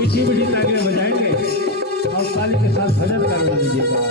मीठी मीठी तालियां बजाएंगे और ताली के साथ भजन करवा दीजिएगा।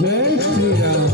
जय श्री राम।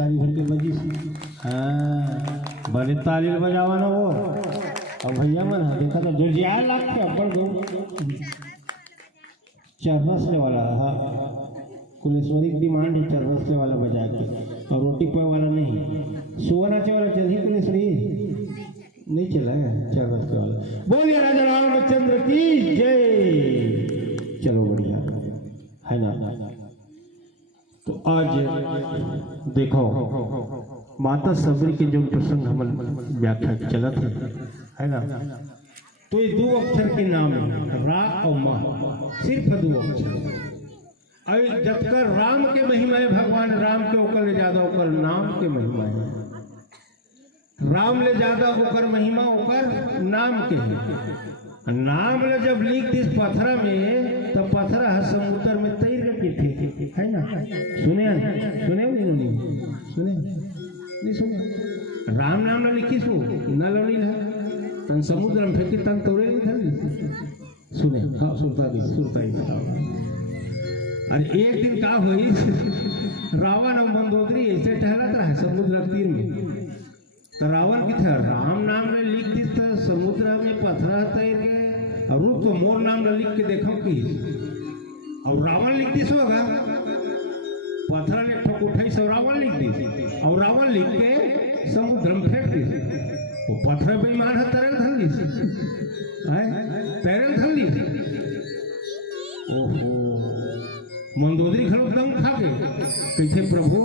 ताली भर के बजी। हाँ बड़े ताली बजावा ना वो। अब भैया मन देखा तो जुर्जिया लगते अब्बड़ दो चरसले वाला। हाँ कुलेश्वरी की डिमांड है चरसले वाला बजा के, और रोटी पोए वाला नहीं। सुअर नाचे वाला चल ही कुलेश्वरी नहीं चला है, चरसले वाला। बोलिए राजा रामचंद्र की जय। चलो बढ़िया है ना। तो आज देखो माता सबरी के जो प्रसंग हम व्याख्या चलत है ना। तो ये दो अक्षर के नाम है रा और मा, सिर्फ दो अक्षर। अब जबकर राम के महिमा है, भगवान राम के ओकर ले ज्यादा ओकर नाम के महिमा है। राम ले ज्यादा ओकर महिमा ओकर नाम के है। नाम ले जब लिख दिस पथरा में, तब पथरा है समुद्र में तैर के थे, है ना। सुने सुने सुने नहीं सुने। राम नाम ना लिखी सो न लड़ी तन समुद्र में फेंके तन तोड़े नहीं था। सुने हाँ सुरता ही बताओ। अरे एक दिन का हुई, रावण और मंदोदरी ऐसे टहलत रहा समुद्र तीर में। तो रावण की था राम नाम में लिख दी तो समुद्र में पथरा तैर गए, और रूप तो मोर नाम में लिख के देखो की। और रावण लिख दी सोगा पथरा ने ठोक उठाई सब रावण लिख दी, और रावण लिख के समुद्र में फेंक दी। वो पत्थर बेईमान है, तैरल धन तैरल धन। ओहो मंदोदरी खड़ो दम खा गए। पीछे प्रभु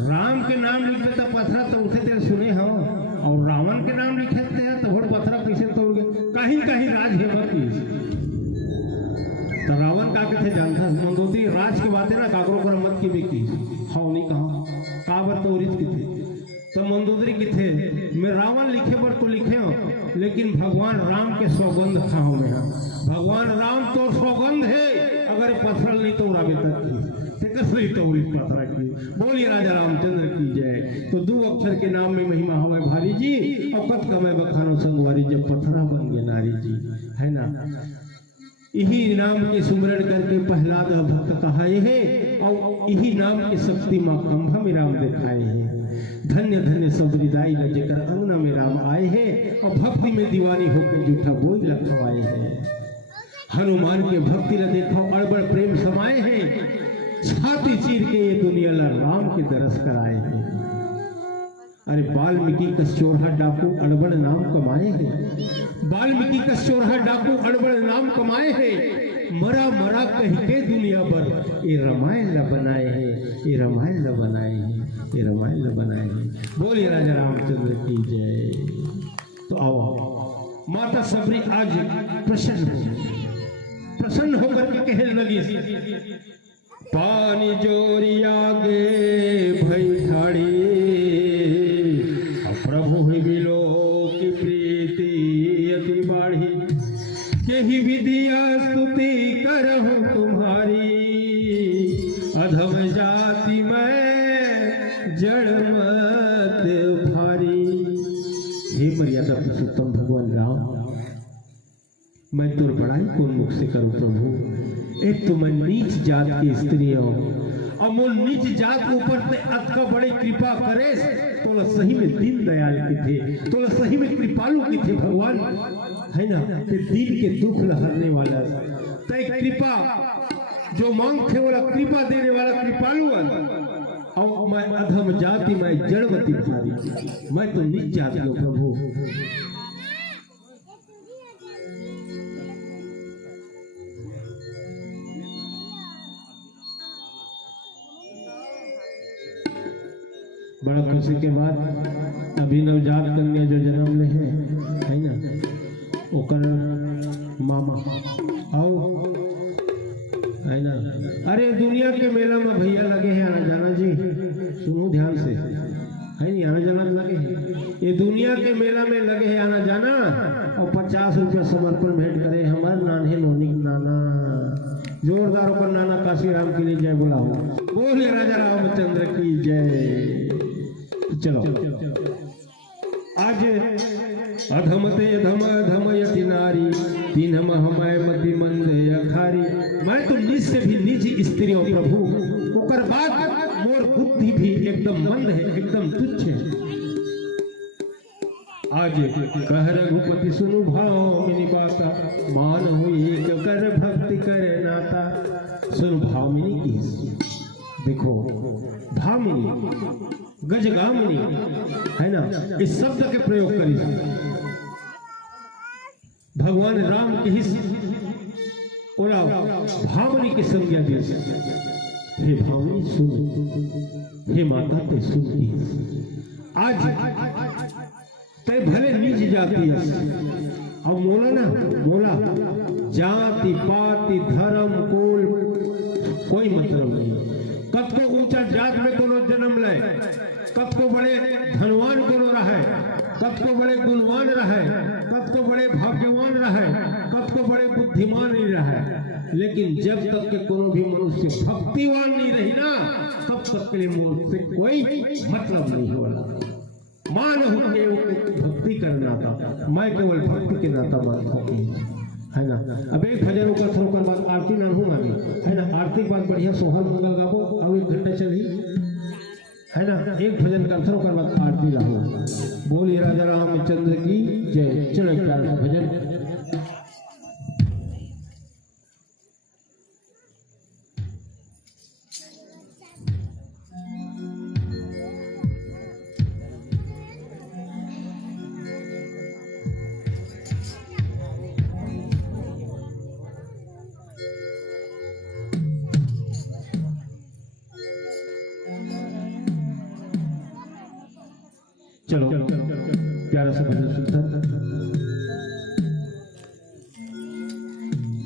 राम के नाम लिख देता पत्थरा तो उठे थे सुने हो, और रावण के नाम लिखे थे तो वोट पत्थरा पीछे तोड़ गए। कहीं कहीं राज हेमत की तो रावण का थे जानता मंदोदरी राज की बातें ना कागरों पर मत की बेकी हाँ नहीं कहा काबर तो की थे। तो मंदोदरी की थे मैं रावण लिखे पर तो लिखे हो, लेकिन भगवान राम के सौगंध खाओ में। भगवान राम तो सौगंध है, अगर पत्थर नहीं तो राबे तक की कसरी तो पत्थर की। बोलिए राजा रामचंद्र की जय। तो दो अक्षर के नाम में महिमा हमें भारी जी, और कब कमे बखानो संगवारी जब पत्थरा बन गए नारी जी, है ना। यही नाम के सुमरण करके प्रहलाद भक्त कहाए है, और यही नाम की शक्ति माँ कंभा में राम दिखाए है। धन्य धन्य सबरीदाई न जेकर अंगना में राम आए हैं, और भक्ति में दीवानी होकर जूठा बोझ लखवाए हैं। हनुमान के भक्ति न देखो अड़बड़ प्रेम समाये हैं, छाती चीर के ये दुनिया ला राम के दरस कराए हैं। अरे वाल्मीकि का चोरहा डाकू अड़बड़ नाम कमाए हैं। वाल्मीकि का चोरहा डाकू अड़बड़ नाम कमाए हैं। मरा मरा कह के दुनिया भर ये रामायण न बनाए हैं, ये रामायण न बनाए हैं, ये रामायण न बनाए हैं। बोलिए राजा रामचंद्र की जय। तो आओ माता सबरी आज प्रसन्न होकर के कहने लगी, पानी जोरिया गे भई ठाड़ी, प्रभु बिलो की प्रीति अति बाढ़ी, यही विधिया स्तुति करहु तुम्हारी, अधम जाति में जड़ मत भारी। हे मर्यादा पुरुषोत्तम भगवान राम, मैं तुर बड़ाई कौन मुख से करूं प्रभु। एक तो मैं नीच जात की स्त्री हूं, और वो नीच जात के ऊपर ते अतका बड़ी कृपा करे, तो सही में दीन दयाल की थे, तो सही में कृपालु की थे भगवान, है ना। ते दीन के दुख लहरने वाला, ते कृपा जो मांग थे वाला कृपा देने वाला कृपालु है। और मैं अधम जाति में जड़वती भारी, मैं तो नीच जाति हूं प्रभु। बड़ा खुशी के बाद अभी नवजात कन्या जो जन्म ले है ना, ओकर मामा आओ है ना। अरे दुनिया के मेला में भैया लगे हैं आना जाना जी, सुनो ध्यान से, है नहीं आना जाना लगे हैं। ये दुनिया के मेला में लगे हैं आना जाना, और 50 रुपया समर्पण भेंट करे हमारे नान्हे नोनी नाना। जोरदार पर नाना काशी राम के लिए जय बोला हो। बोलिए राजा रामचंद्र की जय। चलो आज अधमते धम धम यति नारी, तीन महमय मति मंद अखारी। मैं तो नीच से भी नीच स्त्री हूं प्रभु, ओकर बाद मोर बुद्धि भी एकदम मंद है, एकदम तुच्छ है। आज कह रघुपति सुनु भामिनी बाता, मान हुई एक कर भक्ति करे नाता। सुन भामिनी की, देखो भामिनी गजगामिनी है ना, इस शब्द के प्रयोग करी भगवान राम की हिस्स और भामिनी की संज्ञा दी। हे भामिनी सुन, हे माता ते सुनती, आज ते भले नीच जाती है और मोला ना मोला जाति पाति धर्म कुल कोई मतलब नहीं। कब को ऊंचा जात में कोनो जन्म ले, कब को बड़े धनवान कोनो रहे, कब को बड़े गुणवान रहे, कब को बड़े भाग्यवान रहे, कब को बड़े बुद्धिमान नहीं रहे, लेकिन जब तक के कोनो भी मनुष्य भक्तिवान नहीं रही ना, तब तक के लिए मोह से कोई मतलब नहीं होगा। मान हूं केवल भक्ति करना था, मैं केवल भक्ति के नाता मानता हूँ, है ना। अब एक भजन का थोड़ा बाद आरती ना हूँ अभी, है ना। आरती के बाद बढ़िया सोहर मंगल गाबो, अब 1 घंटा चली, है ना। एक भजन का थोड़ा बाद आरती रहो। बोलिए राजा रामचंद्र की जय। चलो प्यार का भजन। चलो प्यारा सा भजन सुनता।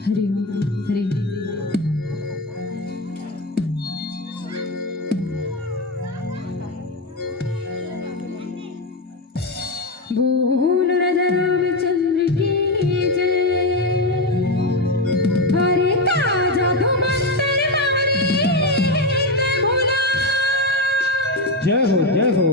हरि हरि बोल राजा रामचंद्र की जय। हरे का जादू मंत्र मारे भोला, जय हो जय हो।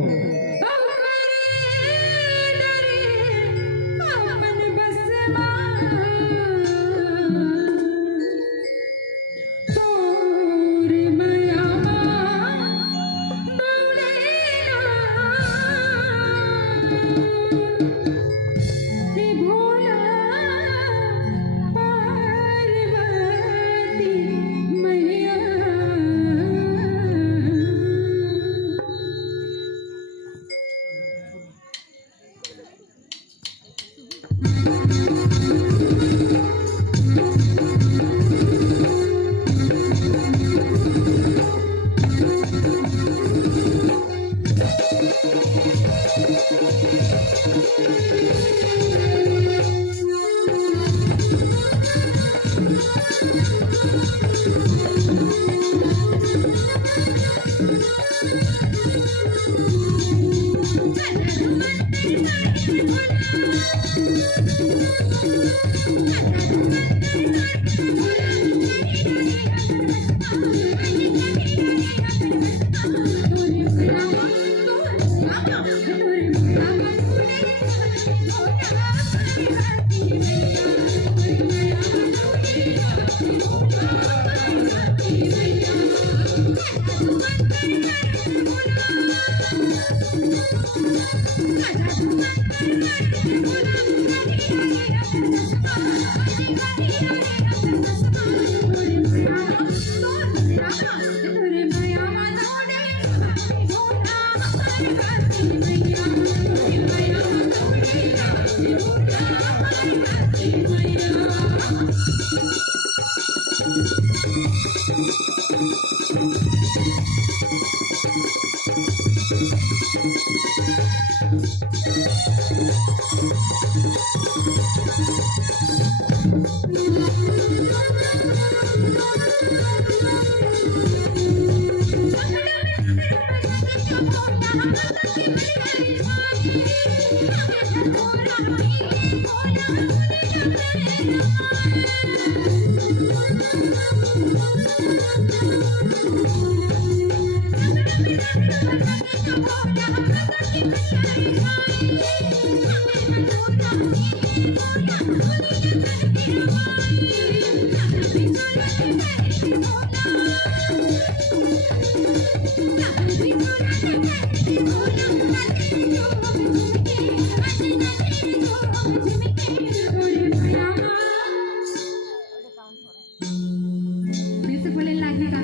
से बोले लागे का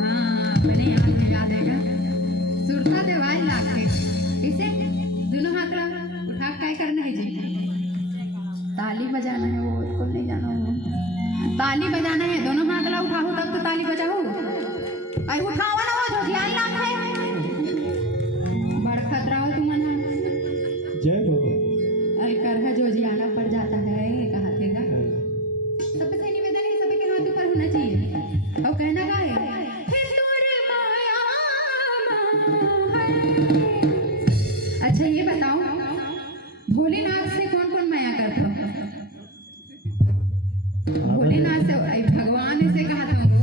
हाँ मैंने याद आएगा सुरता देवाई लागे इसे दोनों हाथ उठा काय करना है जी ताली बजाना है वो उसको नहीं जाना हो ताली बजाना है दोनों हाथ ला उठाओ तब तो ताली बजाओ आई उठाओ ना वो जो ध्यान लाग है बड़ खतरा हो तुम ना जय हो। अरे करहा जो जियाना पड़ जाता है कहा थे का सबसे निवेदन है सभी के हाथ ऊपर होना चाहिए और कहना का है हिंदुर माया है। अच्छा ये बताओ भोलेनाथ से कौन कौन माया करता हो भोलेनाथ से आई भगवान से कहा तुमको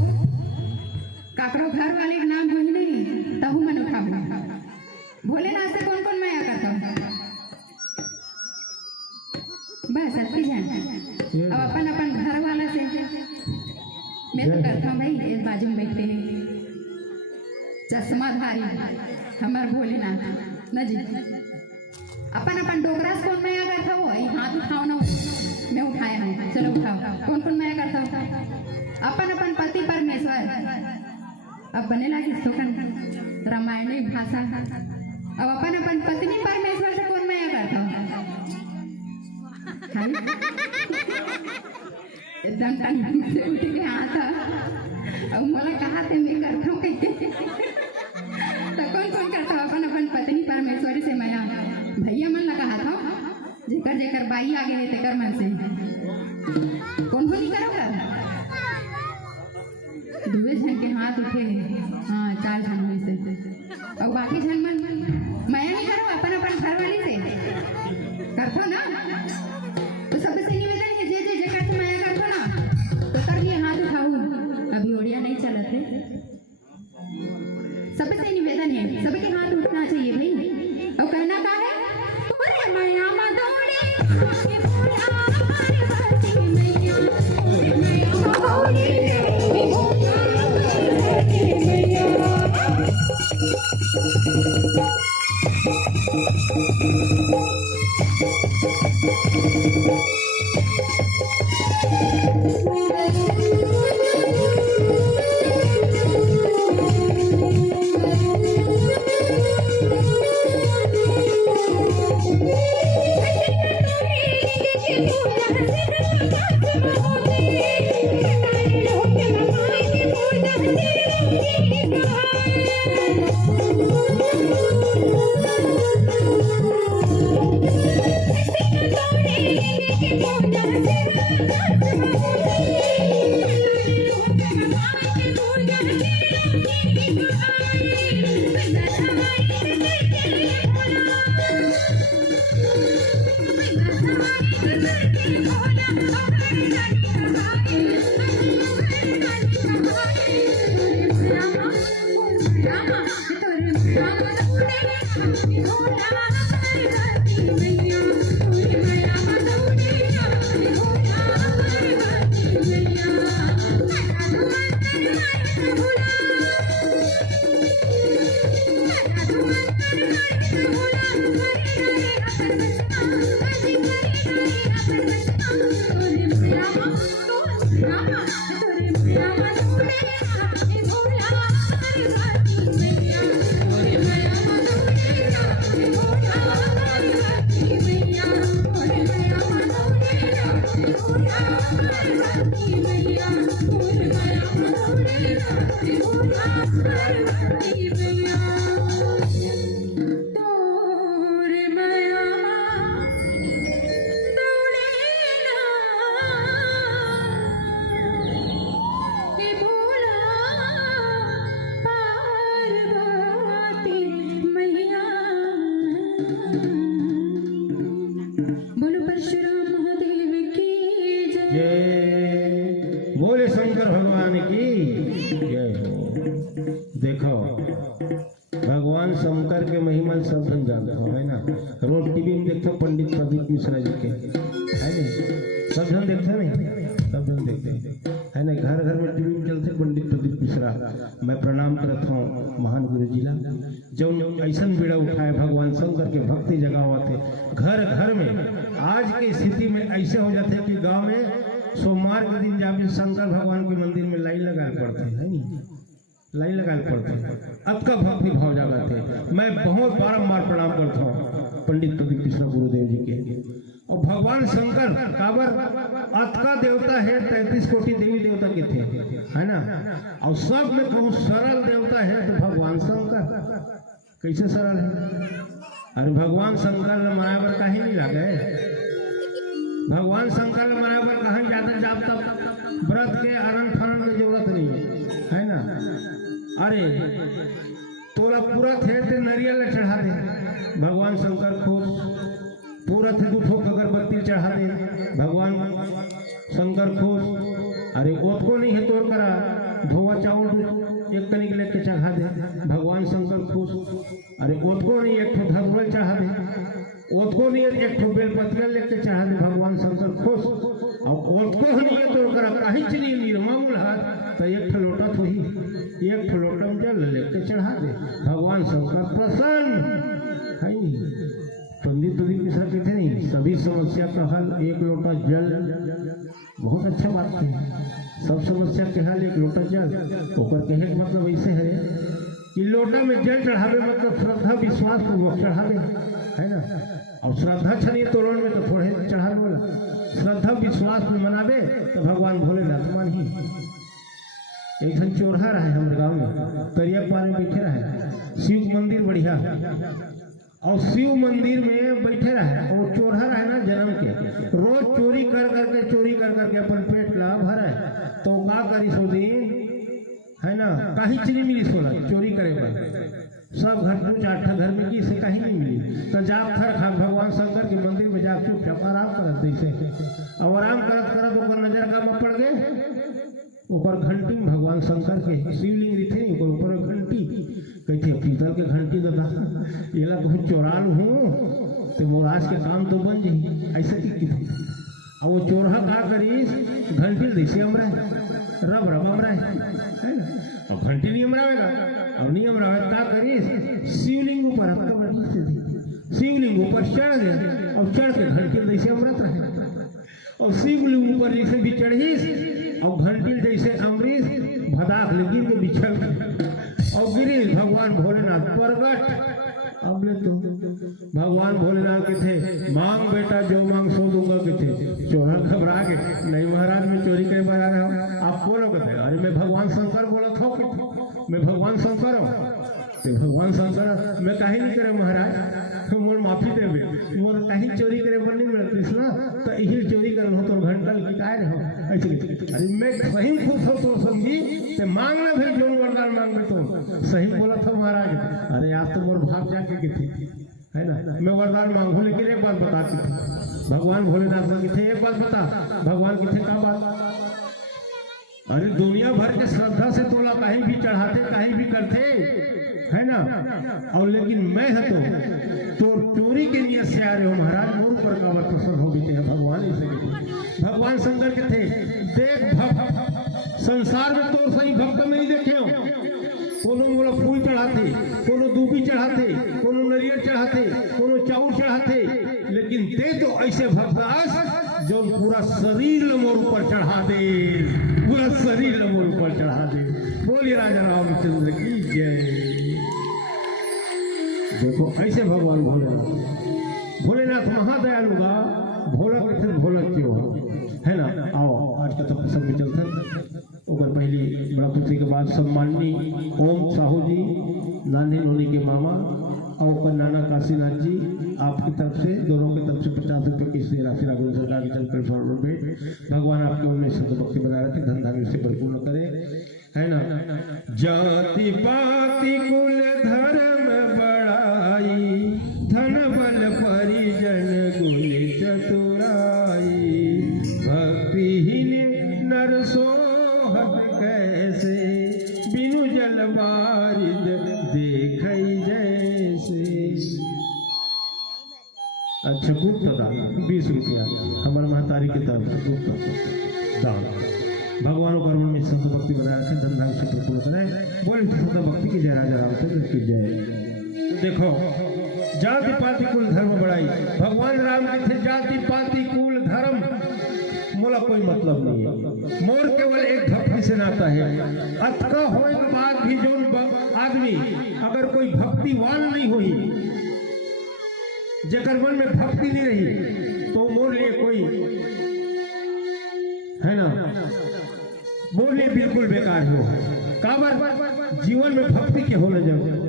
काकरो घर वाले के नाम होई नहीं तहु मन उठाओ भोलेनाथ से कौन कौन माया करता हो बस अति जान अब अपन अपन घर वाला से मैं तो करता हूँ भाई इस बाजू में बैठते हैं चश्माधारी हमार भोलेनाथ न जी अपन अपन डोगरा से कौन माया करता हो हाथ उठाओ ना मैं उठाया हूँ चलो उठाओ कौन कौन माया करता हो अपन अपन पति परमेश्वर अब बने लागे तो रामायणी भाषा अब अपन अपन पत्नी परमेश्वर से कौन माया करता हो एकदम टाइम से उठ के आता अब मला कहा थे मैं करता हूँ कैसे तो कौन कौन करता हो अपन अपन पत्नी परमेश्वरी से माया भैया मन लगा कहा था जेकर जेकर बाई आगे है तेकर मन से कौन कौन नहीं करोगा दुए जन के हाथ उठे हाँ 4 जन हुई से और बाकी जन मन माया नहीं करो अपन अपन घर वाली से करथो ना तो सबसे निवेदन है जे जे जेकर से माया करथो ना तो कर लिए हाथ उठाओ अभी ओडिया नहीं चलत है सबसे निवेदन है सबके हाथ उठना चाहिए भाई और कहना का है अरे माया मदौड़ी आगे बोला पार्वती मैया अरे माया मदौड़ी आगे बोला पार्वती मैया जय बोले शंकर भगवान की जय हो। देखो भगवान शंकर के महिमा सब जन जानते हो है ना रोज टीवी में देखते हो पंडित प्रदीप मिश्रा जी के है नहीं सब जन देखते नहीं सब जन देखते हैं है ना, घर घर में टीवी में चलते पंडित प्रदीप मिश्रा। मैं प्रणाम करता हूँ महान गुरु जी ला, जो ऐसा बेड़ा उठाए भगवान शंकर के भक्ति जगा हुआ थे घर घर में। आज की स्थिति में ऐसे हो जाते कि गांव में सोमवार के दिन जाके शंकर भगवान के मंदिर में लाइन लगा पड़ते है, लाइन लगा पड़ते, अब का भक्ति भाव जागाते। मैं बहुत बारम्बार प्रणाम करता हूँ पंडित प्रदीप मिश्रा गुरुदेव जी के। और भगवान शंकर काबर अतका देवता है, 33 कोटि देवी देवता के थे, है ना। और सब में कहूँ सरल देवता है तो भगवान शंकर कैसे सरल है। अरे भगवान शंकर ने माया पर कहीं नहीं लगे, भगवान शंकर ने माया पर कहीं ज्यादा जाप तब व्रत के अरण फरण की जरूरत नहीं है ना। अरे तोरा पूरा थे तो नरियल चढ़ा दे भगवान शंकर खुश, पूरा थे दूठो अगरबत्ती चढ़ा दे भगवान शंकर खुश। अरे ओतको नहीं है तोड़ करा धोआ चावल एक कनिक लेके चढ़ा दे भगवान शंकर खुश। अरे ओतको नहीं एक ठो धतूरा चढ़ा दे, ओतको नहीं एक ठो बेलपत्र लेके चढ़ा दे भगवान शंकर खुश। और ओतको नहीं है तोड़ करा कहीं चलिए निर्मल हाथ तो एक ठो लोटा थोड़ी, एक ठो लोटा में जल लेके चढ़ा दे भगवान शंकर प्रसन्न है। नहीं पंडित प्रदीप मिश्रा कहते नहीं, सभी समस्या का हल एक लोटा जल। बहुत अच्छा बात है, सब समस्या के हल एक लोटा जल। ओकर कहे के मतलब ऐसे है कि लोटा में जल चढ़ावे मतलब श्रद्धा विश्वास पूर्वक चढ़ावे, है ना। और श्रद्धा छनी तोरण में तो थोड़े चढ़ा बोला, श्रद्धा विश्वास में मनावे तो भगवान भोलेनाथ मान ही। एक धन चोरहा रहा है हमारे गाँव में, तरिया पार में बैठे रहे, शिव मंदिर बढ़िया और शिव मंदिर में बैठे रहे और चोरहा रहे ना जन्म के, रोज चोरी कर करके अपन पेट ला भरा है। तो का करी सो दिन, है ना, कहीं चीज नहीं मिली सोला चोरी करे पर, सब घर दो चार घर में की से कहीं नहीं मिली। तो जाप खर खा भगवान शंकर के मंदिर में जा चुपचाप आराम करत जैसे, और आराम करत करत ओकर नजर का में पड़ गए ऊपर घंटी भगवान शंकर के शिवलिंग रीथे ऊपर घंटी कहते पीतल के घंटी दादा ये ला बहुत चोराल हूँ तो मोराज के काम तो बन जाए ऐसे की। और वो चोरहा का करीस घंटी जैसे अमरा रब अमरा है ना। और घंटी नहीं अमरावेगा और नहीं अमरावे का करीस शिवलिंग ऊपर आपका बड़ी स्थिति, शिवलिंग ऊपर चढ़ गए और चढ़ के घंटी जैसे अमृत रहे। और शिवलिंग ऊपर जैसे भी चढ़ीस और घंटी जैसे अमरीश भदाक गिर के बिछड़ और गिरी भगवान भोलेनाथ प्रगट। अब ले तो भगवान भोलेनाथ के थे मांग बेटा जो मांग सो दूंगा के थे। चोरा घबरा के नहीं महाराज मैं चोरी करे बना रहा हूँ, आप बोलो के थे। अरे मैं भगवान शंकर बोला था, मैं भगवान शंकर हूँ। तो भगवान शंकर मैं कहीं नहीं करे महाराज, मोर माफी देवे, मोर कहीं चोरी करे पर नहीं मिलत कृष्णा तो यही चोरी कर हो तो घंटा लिखाए रहो ऐसे। अरे मैं सही खुश हो तो समझी ते मांगना फिर जो वरदान मांगे तो सही बोला था महाराज। अरे आज तो मोर भाग जाके थी, है ना, मैं वरदान मांगू लेकिन एक बात बता के भगवान भोलेनाथ की थे, एक बात बता भगवान की थे का बात। अरे दुनिया भर के श्रद्धा से तोला कहीं भी चढ़ाते कहीं भी करते, है ना। और लेकिन मैं तो चोरी के नियत से आ रहे हो महाराज, मोर पर का प्रसन्न हो बीते हैं भगवान। इसे भगवान शंकर के थे देख संसार में तो सही भक्त नहीं देखे हो, कोनो मोला फूल चढ़ाते, कोनो दूबी चढ़ाते, कोनो नरियल चढ़ाते, कोनो चावल चढ़ाते, लेकिन दे तो ऐसे भक्तास जो पूरा शरीर मोर ऊपर चढ़ा दे, पूरा शरीर मोर ऊपर चढ़ा दे। बोलिए राजा रामचंद्र की जय। देखो ऐसे भगवान भोलेनाथ, भोलेनाथ महादयालु बा, भोला के भोला क्यों है ना। आओ आज का तो प्रसंग में चलता ओकर पहली बड़ा खुशी के बाद सम्माननी ओम साहू जी नानी नोनी के मामा और नाना काशीनाथ जी आपकी तरफ से दोनों की तरफ से 50 रुपये की श्री राशि राघव सरकार की चल कर भगवान आपके उनमें सदभक्ति बना रहे थे, धन धान्य से परिपूर्ण करे, है ना। जाति पाति कुल धर्म बड़ाई, धन बल परिजन गुण चतुराई, भक्तिहीन नर सोहत कैसे, बिनु जल बारिद देख जैसे। अच्छा गुप्त दान 20 रुपया हमारे महतारी की तरफ से गुप्त दान भगवान को कर्म में संत भक्ति बनाए रखें, धंधा से प्रफुल्ल करें। बोले संत भक्ति की जय राजा रामचंद्र की जय। देखो जाति पाति कुल धर्म बढ़ाई, भगवान राम के थे जाति पाति कुल धर्म मोला कोई मतलब नहीं है, मोर केवल एक भक्ति से नाता है। अथका होने के बाद भी जो आदमी अगर कोई भक्तिवान नहीं हुई, जेकर मन में भक्ति नहीं रही, तो मोर लिए कोई है ना, मोर लिए बिल्कुल बेकार हो। काबर जीवन में भक्ति के होने जब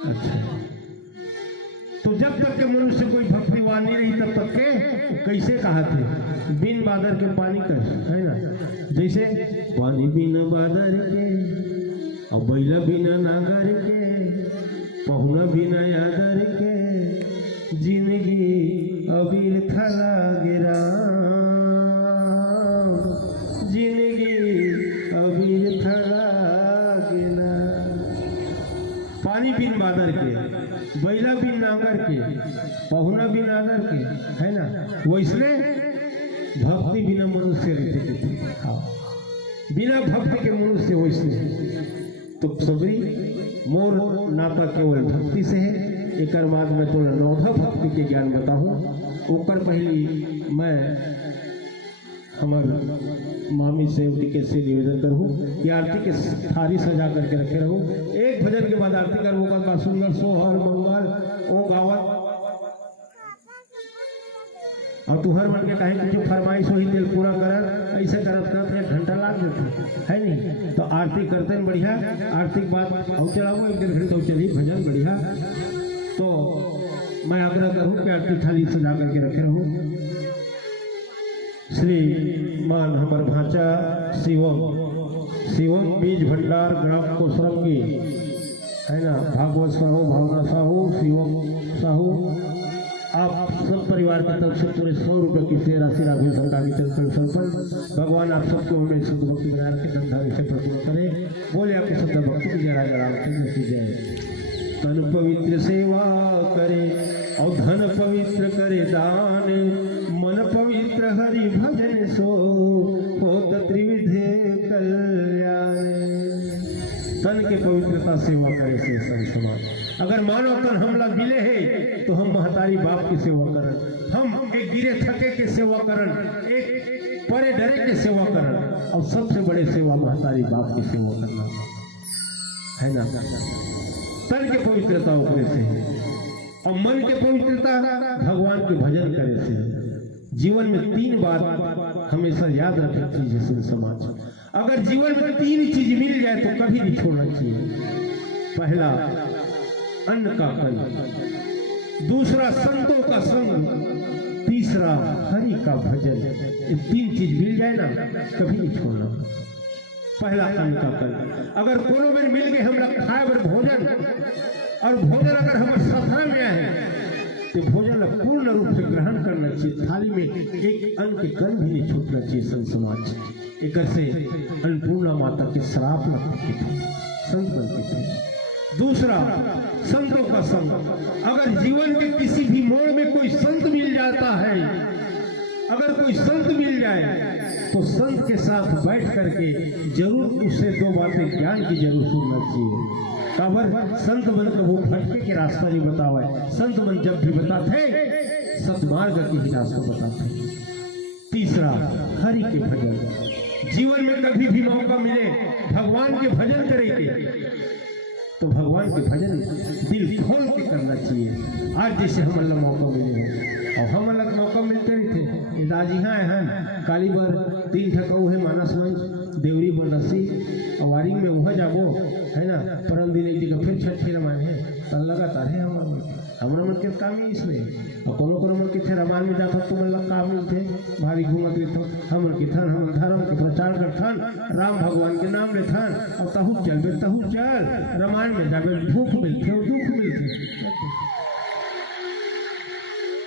अच्छा, तो जब तक के मनुष्य कोई भक्तिवान नहीं रही तब तक के कैसे कहा थे बिन बादर के पानी कर, है ना, जैसे पानी बिन बादर के और बैला बिना नागर के, पहुना बिना यादर के, जिंदगी अबीर थला गिरा, जिंदगी अबीर थला गिरा। पानी बिन बादर के, बैला बिन नागर के, पहुना बिन आदर के, है ना, वैसने भक्ति बिना मनुष्य रहते। हाँ, बिना भक्ति के मनुष्य वैसने। तो सबरी मोर नाता केवल भक्ति से है। एक बाद में तो नौधा भक्ति के ज्ञान बताऊं। ऊपर पहली मैं हमार मामी से से निवेदन करूँ कि आरती के थारी सजा करके रखे रहूँ। एक भजन के बाद आरती कर, वो बाद सुंदर सोहर मंगल ओ गावत और तुहर मन के कहे कि जो फरमाइश हो ही दिल पूरा करत, ऐसे करत करत 1 घंटा लाग जाता है नहीं। तो आरती करते हैं बढ़िया, आरती के बाद और चलाओ 1-1.5 घंटे तो चलिए भजन बढ़िया। तो मैं आग्रह करूँ कि आरती थाली सजा करके रखे रहूँ। श्री मान हमार भाचा शिवम बीज भंडार ग्राम कोसरम की, है ना, भागवत साहू, भावना साहू, शिवम साहू, आप सब परिवार की तरफ से पूरे 100 रुपये की शेयर राशि राघवेल सरकारी चंद्र पर भगवान आप सबको हमें शुद्ध भक्ति बना के धंधा से प्रपूर्ण करे। बोले आपकी शुद्ध भक्ति की जय राजा रामचंद्र की जय। तन पवित्र सेवा करे और धन पवित्र करे दान, मन पवित्र हरि भजन सो होत त्रिविध कल्याण। तन के पवित्रता सेवा करे से समाज। अगर मानव तन हमला मिले है तो हम महतारी बाप की सेवा करन, हम एक गिरे थके के सेवा करन, एक परे डरे के सेवा करन, और सबसे बड़े सेवा महतारी बाप की सेवा करना है ना। तन के पवित्रता ऊपर से है और मन के पवित्रता भगवान के भजन करे से। जीवन में 3 बात हमेशा याद रखनी चाहिए सुन समाज। अगर जीवन में 3 चीज मिल जाए तो कभी नहीं छोड़ना चाहिए। पहला अन्न का कल, दूसरा संतों का संग, तीसरा हरि का भजन। ये 3 चीज मिल जाए ना कभी नहीं छोड़ना। पहला अन्न का कल, अगर कोनो में मिल गए हमरा खाए बर भोजन, और भोजन अगर हमारे सफर में है तो भोजन पूर्ण रूप से ग्रहण करना चाहिए। थाली में एक अन्न के कण भी नहीं छूटना चाहिए। संत समाज एक से अन्नपूर्णा माता के श्राप लगते थे, संत बनते थे। दूसरा संतों का संग, अगर जीवन के किसी भी मोड़ में कोई संत मिल जाता है, अगर कोई संत मिल जाए तो संत के साथ बैठ करके जरूर उससे 2 बातें ज्ञान की जरूर सुनना चाहिए। काबर संत बन कर वो भटके के रास्ता नहीं बतावा है। संत बन जब भी बताते सतमार्ग की ही रास्ता बताते। तीसरा हरि के भजन। जीवन में कभी भी मौका मिले भगवान के भजन करेंगे तो भगवान के भजन दिल खोल के करना चाहिए। आज जैसे हम अल्लाह मौका मिले हैं और हम अल्लाह मौका मिलते रहते दादी हैं काली बार 3 ठकाऊ है मानस मंच देवरी बनसी वारिंग में वह जाबो है ना। परम दिन एक जगह फिर छठ रामायण है तल लगातार है हमारा मन के काम ही इसमें। और कोनो मन के रामायण में जाता तो मन काम मिलते भारी घूमत रहते हमन के थन हम धर्म के प्रचार करथन, राम भगवान के नाम लेथन और तहु चलबे तहु चल। रामायण में जाबे भूख मिलते दुख मिलते,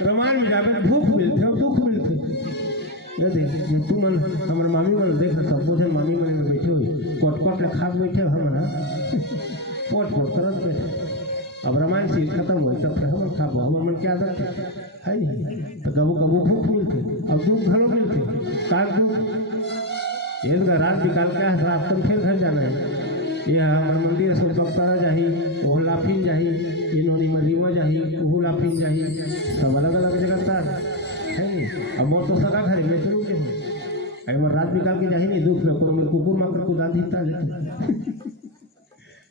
रामायण में जाबे भूख मिलते और दुख मिलते। देख तू मन हमारे मामी मन देख सब कुछ मामी मन में बैठे हुए कोट कोट खाक बैठे हम पोट पोट करत बैठे अब रामायण सीरीज खत्म हुई तब फिर हम खाबो हमर मन के आदत है नहीं तो कबू कबू भूख मिलते अब दुख घलो मिलते काल दुख इनका रात निकाल के रात तक फिर घर जाना है ये हमारे मंदिर से बक्तारा जाही वो लाफिन जाही इन्होंने मरीवा जाही वो लाफिन जाही सब अलग अलग जगह का है नहीं अब मोर तो सगा घर में चलू के अगर रात निकाल के जाही नहीं दुख लगो मेरे कुकुर माकर को दादी ता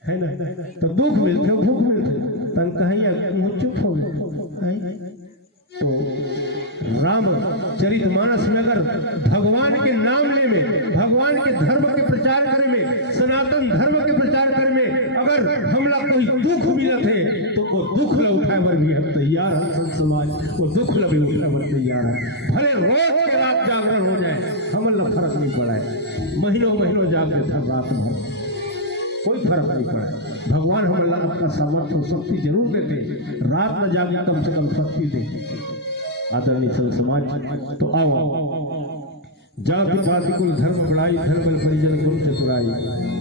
है ना तो दुख मिलते भूख मिलते तन कहीं चुप हो गए तो राम चरित मानस में अगर भगवान के नाम ले में भगवान के धर्म के प्रचार करे में सनातन धर्म के प्रचार करे में अगर हमला कोई दुख मिलत है तो वो दुख ल उठाए बर भी हम तैयार हम संत समाज वो दुख ल भी उठाए बर तैयार है भले रोज के रात जागरण हो जाए हमला फर्क नहीं पड़ा है महीनों महीनों जागते था रात भर कोई फर्क नहीं पड़ा है भगवान हमारा अपना सामर्थ्य और शक्ति जरूर देते रात में जाके कम से कम शक्ति देते आदरणीय संत समाज तो आओ जाति पाति कुल धर्म बढ़ाई धर्म परिजन गुरु चतुराई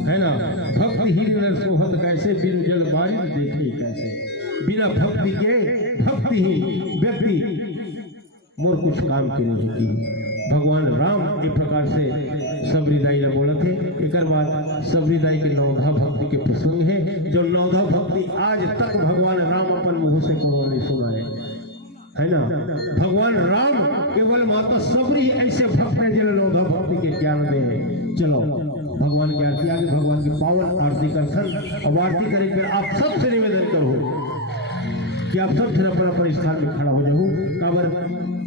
है ना भक्ति ही सोहत कैसे बिन जल बारिश देखे कैसे बिना भक्ति के भक्तिहीन व्यक्ति मोर कुछ काम की नहीं होती भगवान राम एक प्रकार से सबरीदाई ने बोले थे एक बाद सबरीदाई के नौधा भक्ति के प्रसंग है जो नौधा भक्ति आज तक भगवान राम अपन मुंह से कोनो नहीं सुना है ना भगवान राम केवल माता सबरी ऐसे भक्त है जिन्हें नौधा भक्ति के ज्ञान दे है चलो भगवान की आरती आगे भगवान की पावन आरती कर और आरती करके आप सबसे निवेदन करो कि आप सब फिर अपना स्थान में खड़ा हो जाओ काबर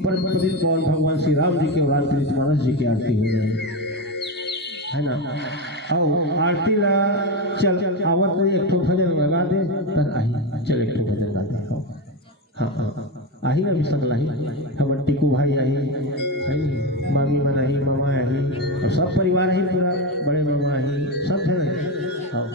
परम पतित पवन भगवान श्री राम जी के और रामचरित मानस जी की आरती हो जाए है ना आओ आरती ला चल आवत एक ठो भजन लगा दे तर आई चल एक ठो भजन गा दे हाँ हाँ आही ना भी सकला ही हमर टिकू भाई आई है मामी मन आई मामा आई और सब परिवार आई पूरा बड़े मामा आई सब है ना हाँ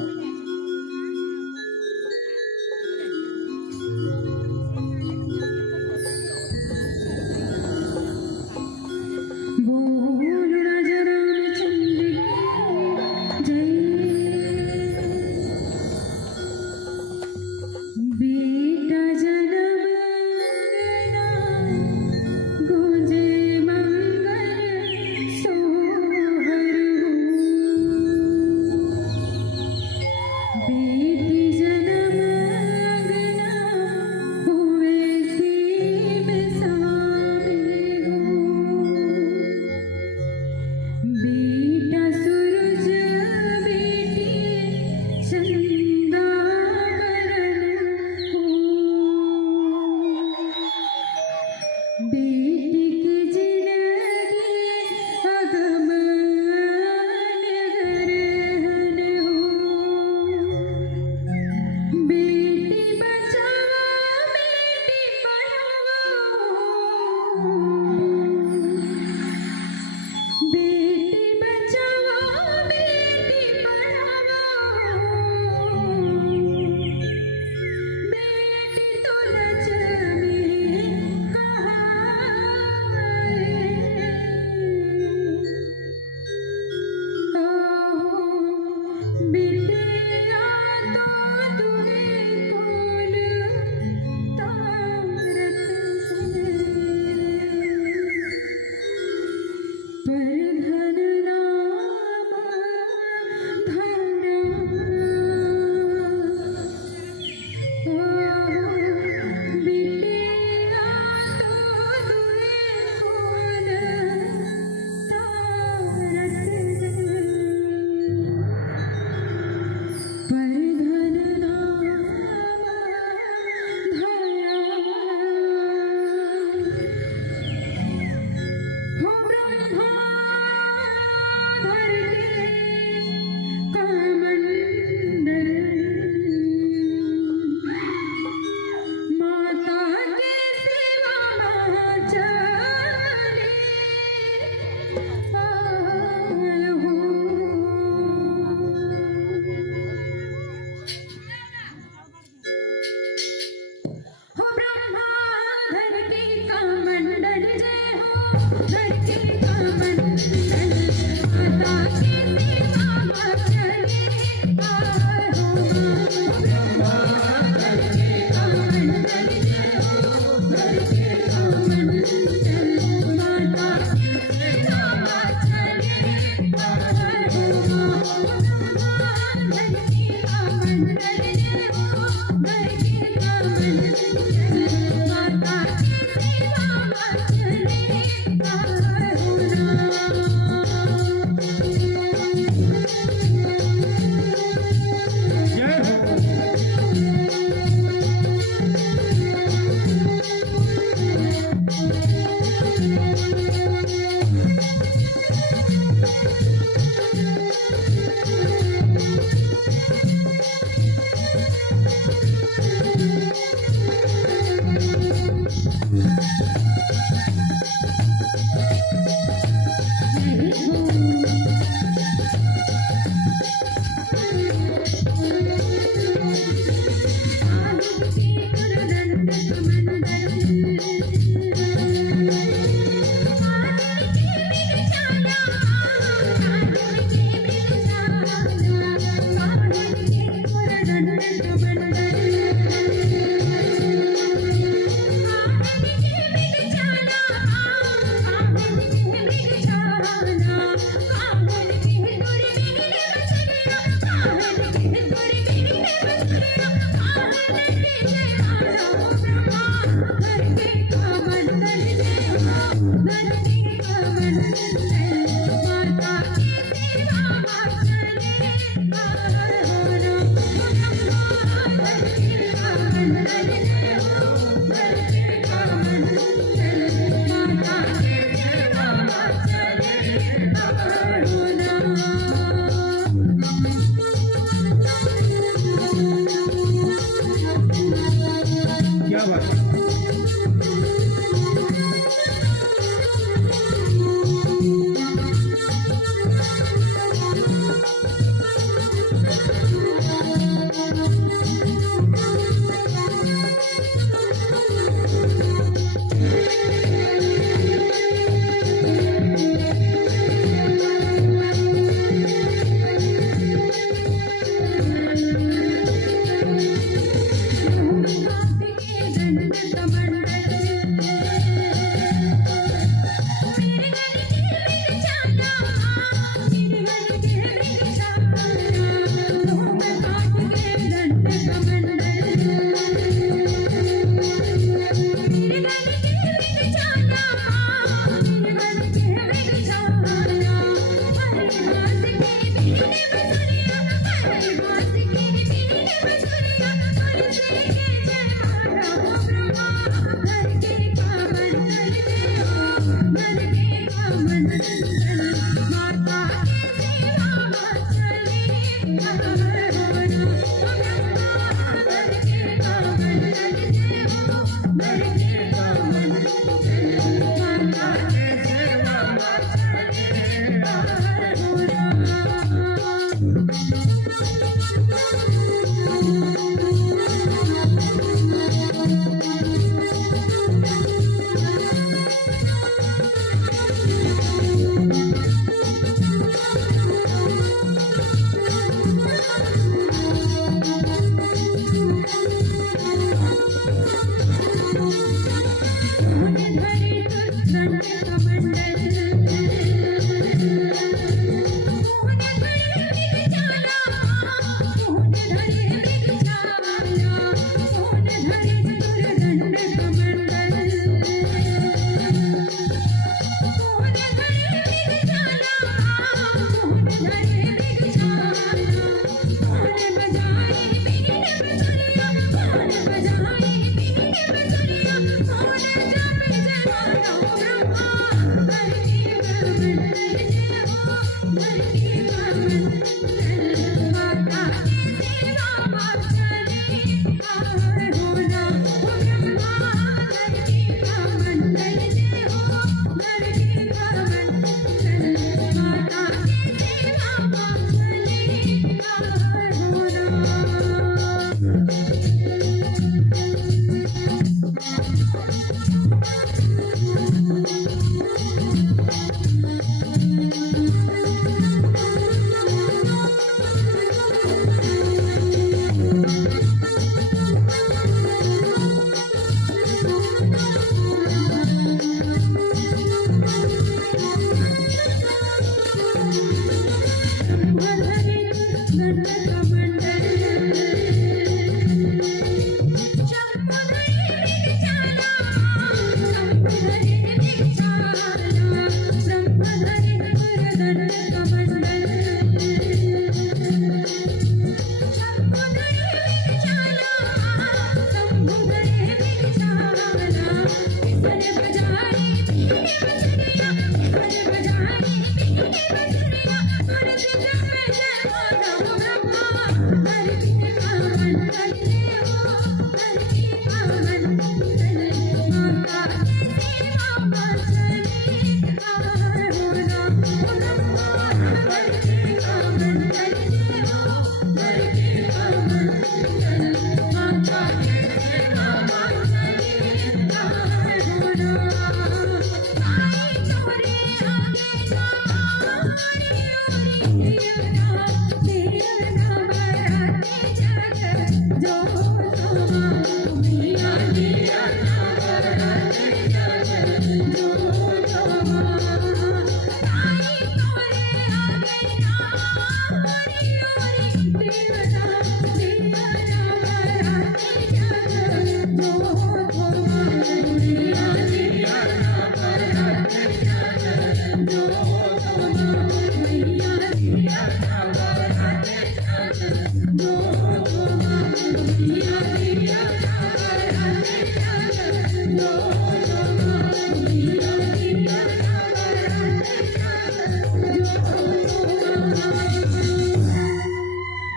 Thank you.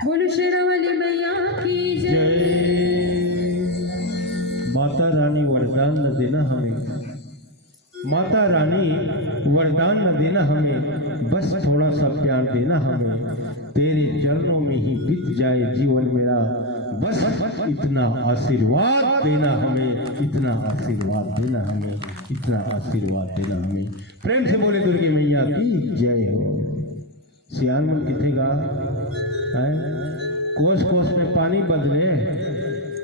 बोलो शेरावाली मैया की जय। माता रानी वरदान न देना हमें, माता रानी वरदान न देना हमें, बस थोड़ा सा प्यार देना हमें, तेरे चरणों में ही बीत जाए जीवन मेरा, बस इतना आशीर्वाद देना हमें, इतना आशीर्वाद देना हमें, इतना आशीर्वाद देना हमें। प्रेम से बोले दुर्गे मैया की जय हो। सियान मन किथेगा है, कोस कोस में पानी बदले,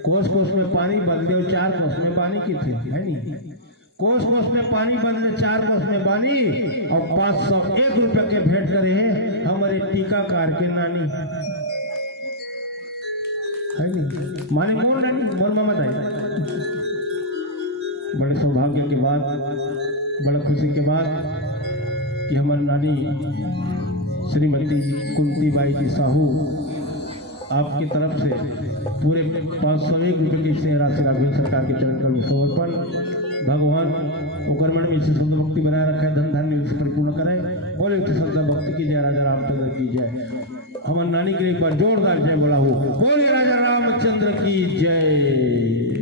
कोस कोस में पानी बदले और 4 कोस में पानी किथे है नहीं, कोस कोस में पानी बदले 4 कोस में पानी और 501 रुपये के भेंट करे है हमारे टीकाकार के नानी है नहीं, माने मोर नानी मोर मामा ताई। बड़े सौभाग्य के बाद, बड़ा खुशी के बाद कि हमारी नानी श्रीमती कुंती बाई जी साहू आपकी तरफ से पूरे 501 रुपये की स्नेह राशि राघवेंद्र सरकार के चरण करूँ समर्पण। भगवान उकरमण में से शुद्ध भक्ति बनाए रखा है, धन धान्य से परिपूर्ण कराए। बोले श्रद्धा भक्ति की जय, राजा रामचंद्र की जय। हमारी नानी के लिए एक बार जोरदार जय बोला हो, बोले राजा रामचंद्र की जय।